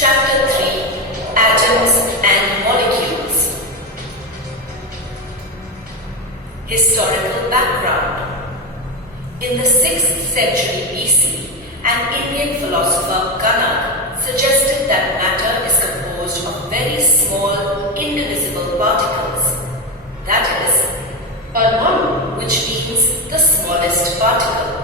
Chapter 3, Atoms and Molecules. Historical background. In the 6th century BC, an Indian philosopher Ganak suggested that matter is composed of very small, indivisible particles. That is, a non, which means the smallest particle.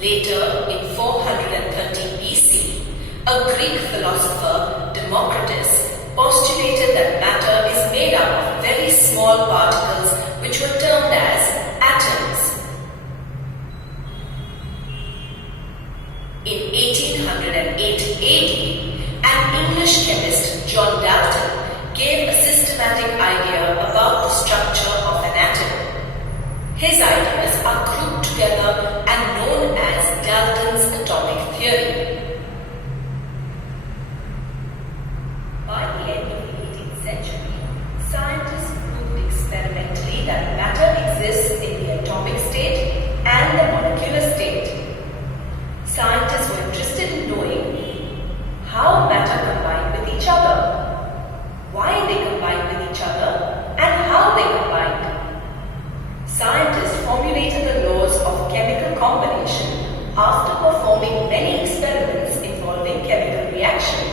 Later, in 430 BC, a Greek philosopher, Democritus, postulated that matter is made up of very small particles which were termed as atoms. In 1808 AD, an English chemist, John Dalton, gave a systematic idea about the structure of an atom. His ideas are grouped together and known as Dalton's atomic theory. By the end of the 18th century, scientists proved experimentally that matter exists in the atomic state and the molecular state. Scientists were interested in knowing how matter combined with each other, why they combined with each other, and how they combined. Scientists formulated the laws of chemical combination after performing many experiments involving chemical reaction.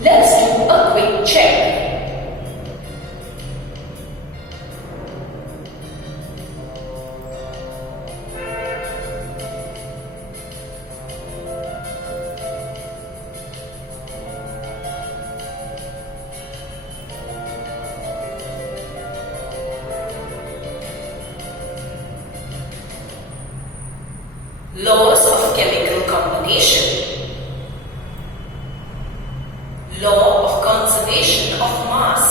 Let's do a quick check. Laws of chemical combination. Law of conservation of mass.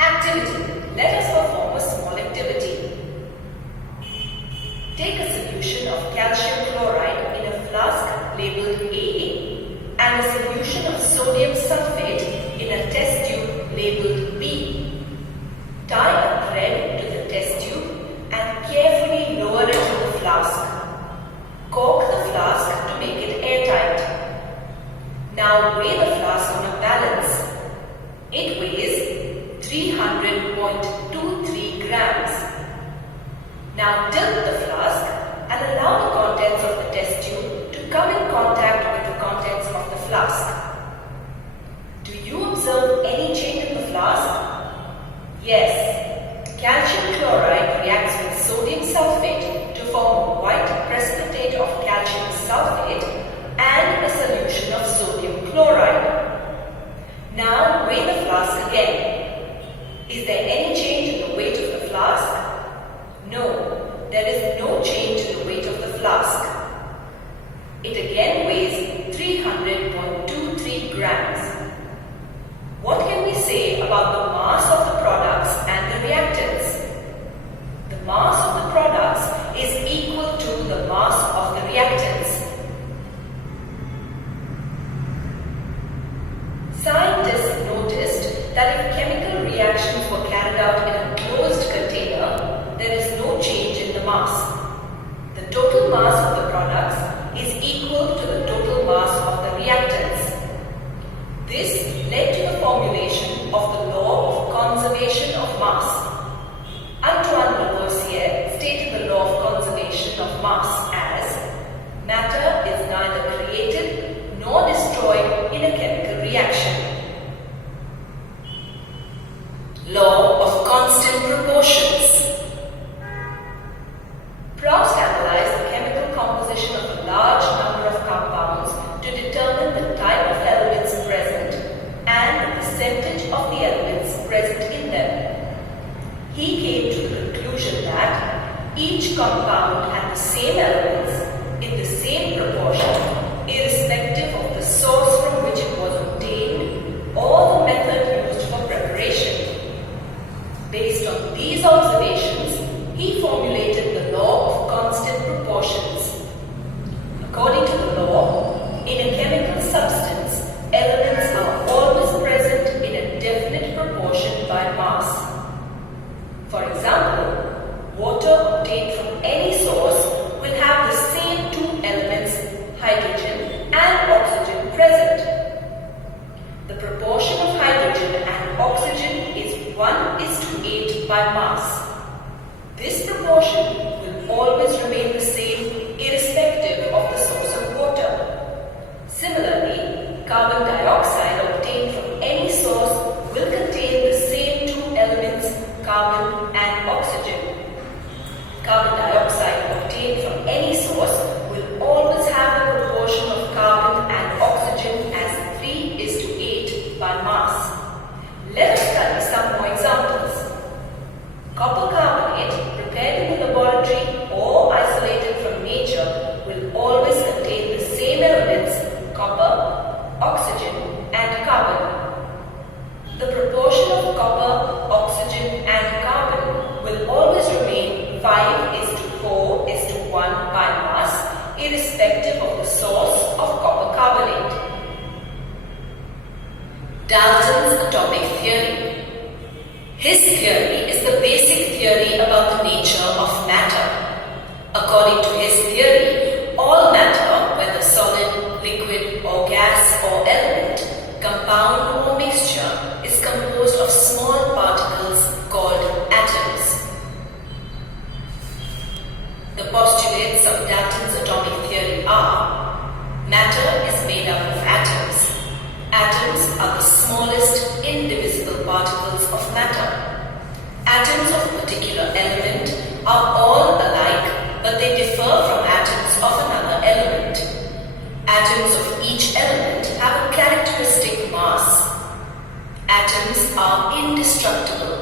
Activity. Let us perform a small activity. Take a solution of calcium chloride in a flask labeled A and a solution of sodium sulfate in a test tube labeled B. Tie a thread to the test tube and carefully lower it to the flask. Cork the flask to make it airtight. Now weigh the flask on a balance. It weighs 300.23 grams. Now tilt the flask and allow the contents of the test tube to come in contact with the contents of the flask. Do you observe any change in the flask? Yes. Calcium chloride reacts with sodium sulfate to form a white precipitate of calcium sulfate and a solution of sodium chloride. Now weigh the flask again. Is there any change in the weight of the flask? No, there is no change in the weight of the flask. It again weighs 300.23 grams. What can we say about the mass of the products and the reactants? The mass of the products is equal to the mass of the reactants. Scientists noticed that if chemical reactions were carried out in a closed container, there is no change in the mass. The total mass of the products is equal to the total mass of the reactants. This led to the formulation of the law of conservation of mass. Antoine Lavoisier stated the law of conservation of mass as matter is neither created nor destroyed in a chemical reaction. Law of constant proportions. Proust analyzed the chemical composition of a large number of compounds to determine the type of elements present and the percentage of the elements present in them. He came to the conclusion that each compound had the same elements in the same proportion, irrespective of the source from which it was obtained or the method used for preparation. Based on these observations, he formulated the law of constant proportions. According to the law, in a chemical substance, elements are always present in a definite proportion by mass. For example, water obtained from any 8 by mass. This proportion will always remain the same irrespective of the source of water. Similarly, carbon dioxide obtained from any source will contain the same two elements, carbon and oxygen. Carbon dioxide obtained from any source will always have the proportion of carbon and oxygen as 3:8 by mass. Let us study some more examples. Copper carbonate prepared in the laboratory or isolated from nature will always contain the same elements, copper, oxygen and carbon. The proportion of copper, oxygen and carbon will always remain 5:4:1 by mass irrespective of the source of copper carbonate. Dalton's atomic theory. His theory is the basic theory about the nature of matter. According to his theory, all matter, whether solid, liquid or gas or element, compound or mixture, is composed of small particles called atoms. The postulates of Dalton's atomic theory are: matter is made up of atoms. Atoms are the smallest indivisible particles of matter. Atoms of a particular element are all alike, but they differ from atoms of another element. Atoms of each element have a characteristic mass. Atoms are indestructible,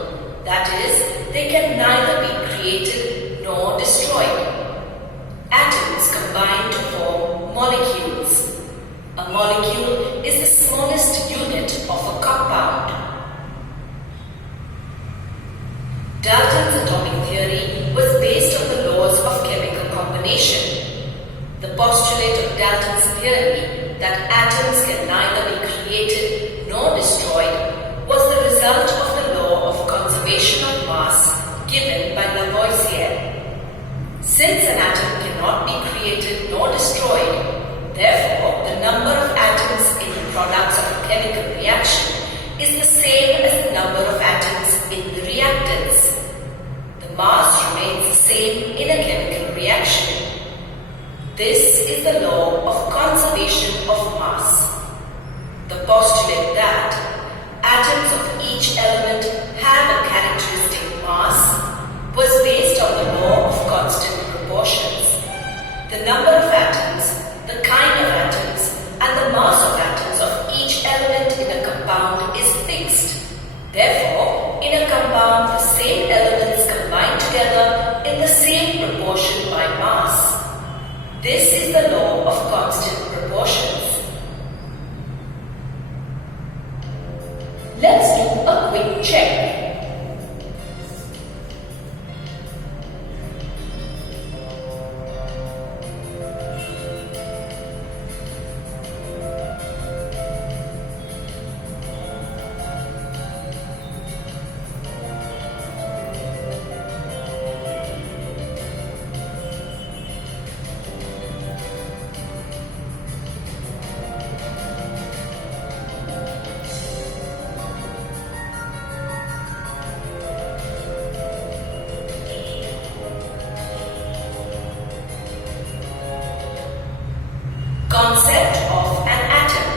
that is, they can neither be created nor destroyed. Atoms combine to form molecules. A molecule is the smallest unit of a compound. Dalton's atomic theory was based on the laws of chemical combination. The postulate of Dalton's theory that atoms can neither be created nor destroyed was the result of the law of conservation of mass given by Lavoisier. Since an atom cannot be created nor destroyed, therefore the number of atoms in the products of a chemical reaction is the same as the number of atoms in the reactants. The mass remains the same in a chemical reaction. This is the law of conservation of mass. The postulate that atoms of each element have a characteristic mass was based on the law of constant proportions. The number of atoms, the kind of atoms, and the mass of atoms of each element in a compound is fixed. Therefore, in a compound, the same elements combine together in the same proportion by mass. This is the law of constant proportions. Let's do a quick check. Concept of an atom.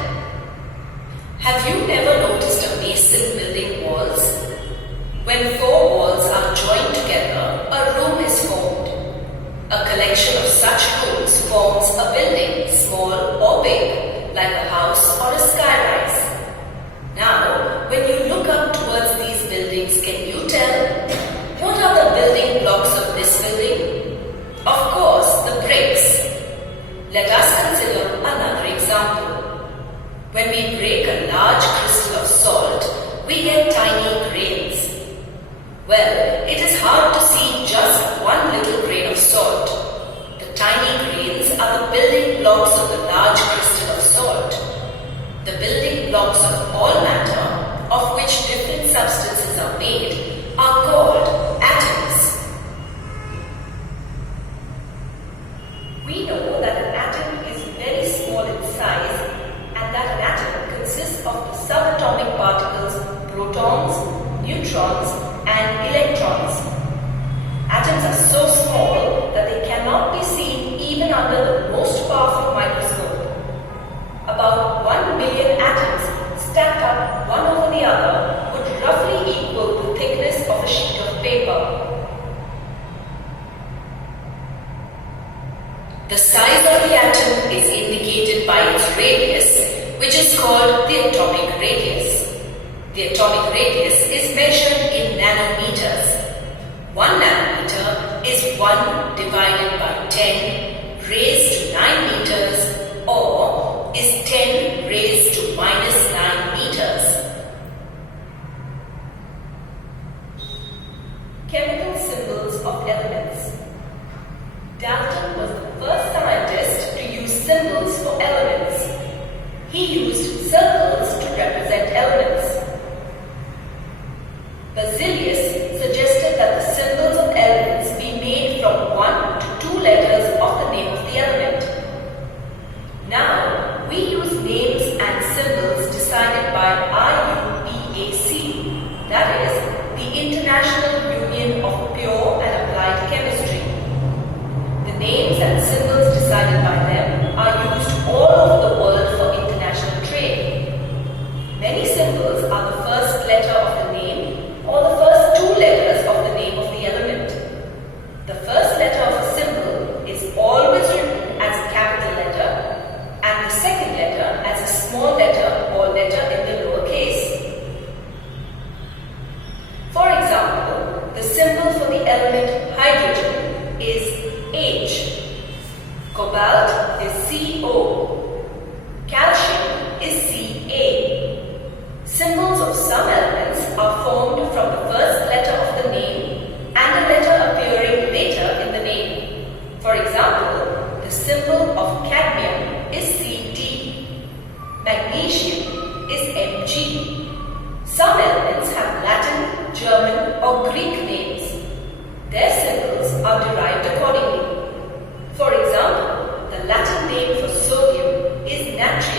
Have you ever noticed a mason building walls? When four walls are joined together, a room is formed. A collection of such rooms forms a building, small or big, like a house or a skyrise. Now, when you look up towards these buildings, can you tell what are the building blocks of this building? Of course, the bricks. Let us consider another example. When we break a large crystal of salt, we get tiny grains. Well, it is hard to see just one little grain of salt. The tiny grains are the building blocks of the large crystal of salt. The building blocks of all matter, of which different substances are made, are called atoms. We know that an atom is very small in size and that an atom consists of the subatomic particles protons, neutrons and electrons. so small that they cannot be seen even under the most powerful microscope. About 1 million atoms stacked up one over the other would roughly equal the thickness of a sheet of paper. The size of the atom is indicated by its radius, which is called the atomic radius. The atomic radius is measured in nanometers. 1 nanometer is 1 divided by 10 raised to 9 meters, or is 10 raised to minus 9 meters. Chemical symbols of elements. Dalton was the first scientist to use symbols for elements. He used circles to represent elements. Berzelius suggested that the symbols of elements be made from 1 to 2 letters of the name of the element. Now, we use names and symbols decided by IUPAC, that is, the International Union of Pure and Applied Chemistry. The names and symbols decided by them are used all over the world for international trade. Many symbols are the first letter of the name or the first 2 letters of the name of the element. The first letter of a symbol is always written as a capital letter and the second letter as a small letter or letter in the lower case. For example, the symbol for the element hydrogen is H. Cobalt is CO. Calcium is Ca. Symbols of some elements are formed from the first letter of the name and a letter appearing later in the name. For example, the symbol of cadmium is Cd. Magnesium is Mg. Some elements have Latin, German or Greek names. Their symbols are derived accordingly. For example, the Latin name for sodium is natrium.